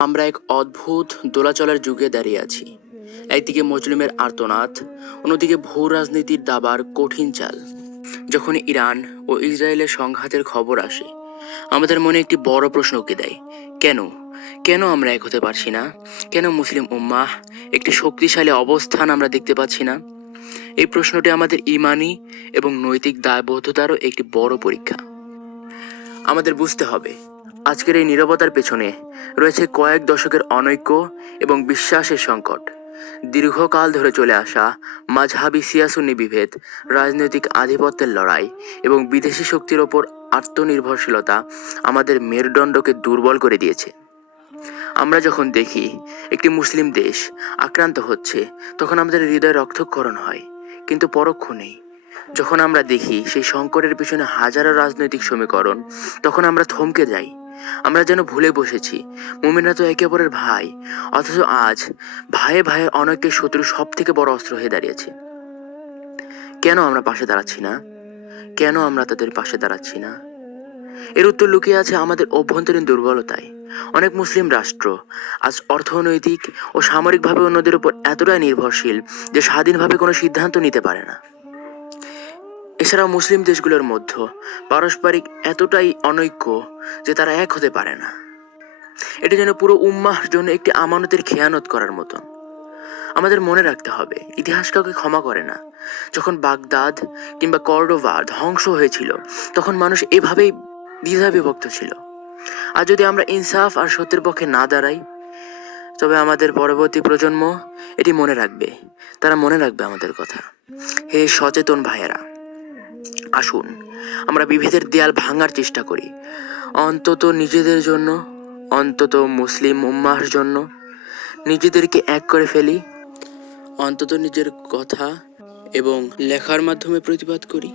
আমরা এক অদ্ভুত দোলাচলের যুগে দাঁড়িয়ে আছি। একদিকে মুসলিমের আর্তনাদ, অন্যদিকে ভূ রাজনীতির দাবার কঠিন চাল। যখন ইরান ও ইসরায়েলের সংঘাতের খবর আসে, আমাদের মনে একটি বড় প্রশ্ন উকি দেয়। কেন কেন আমরা এক হতে পারছি না? কেন মুসলিম উম্মাহ একটি শক্তিশালী অবস্থান আমরা দেখতে পাচ্ছি না? এই প্রশ্নটি আমাদের ইমানি এবং নৈতিক দায়বদ্ধতারও একটি বড় পরীক্ষা। আমাদের বুঝতে হবে, আজকের এই নীরবতার পেছনে রয়েছে কয়েক দশকের অনৈক্য এবং বিশ্বাসের সংকট। দীর্ঘকাল ধরে চলে আসা মাঝহাবি সিয়াসুন্নি বিভেদ, রাজনৈতিক আধিপত্যের লড়াই এবং বিদেশি শক্তির ওপর আত্মনির্ভরশীলতা আমাদের মেরুদণ্ডকে দুর্বল করে দিয়েছে। আমরা যখন দেখি একটি মুসলিম দেশ আক্রান্ত হচ্ছে, তখন আমাদের হৃদয় রক্তক্ষরণ হয়, কিন্তু পরোক্ষ নেই। যখন আমরা দেখি সেই সংকটের পিছনে হাজারো রাজনৈতিক সমীকরণ, তখন আমরা থমকে যাই। আমরা যেন ভুলে বসেছি মুমিনরা তো একে অপরের ভাই, অথচ আজ ভাইয়ে ভাইয়ে অনেকের শত্রু সব থেকে বড় অস্ত্র হয়ে দাঁড়িয়েছে। কেন আমরা পাশে দাঁড়াচ্ছি না? কেন আমরা তাদের পাশে দাঁড়াচ্ছি না? এর উত্তর লুকিয়ে আছে আমাদের অভ্যন্তরীণ দুর্বলতায়। অনেক মুসলিম রাষ্ট্র আজ অর্থনৈতিক ও সামরিকভাবে অন্যদের উপর এতটাই নির্ভরশীল যে স্বাধীনভাবে কোনো সিদ্ধান্ত নিতে পারে না। এছাড়াও মুসলিম দেশগুলোর মধ্যে পারস্পরিক এতটাই অনৈক্য যে তারা এক হতে পারে না। এটা যেন পুরো উম্মাহর জন্য একটি আমানতের খেয়ানত করার মতন। আমাদের মনে রাখতে হবে, ইতিহাস কাউকে ক্ষমা করে না। যখন বাগদাদ কিংবা কর্ডোভা ধ্বংস হয়েছিল, তখন মানুষ এভাবেই দ্বিধা বিভক্ত ছিল। আর যদি আমরা ইনসাফ আর সত্যের পক্ষে না দাঁড়াই, তবে আমাদের পরবর্তী প্রজন্ম এটি মনে রাখবে। তারা মনে রাখবে আমাদের কথা। হে সচেতন ভাইয়েরা, আসুন আমরা বিভেদের দেয়াল ভাঙার চেষ্টা করি, অন্তত নিজেদের জন্য, অন্তত মুসলিম উম্মাহর জন্য। নিজেদেরকে এক করে ফেলি, অন্তত নিজের কথা এবং লেখার মাধ্যমে প্রতিবাদ করি।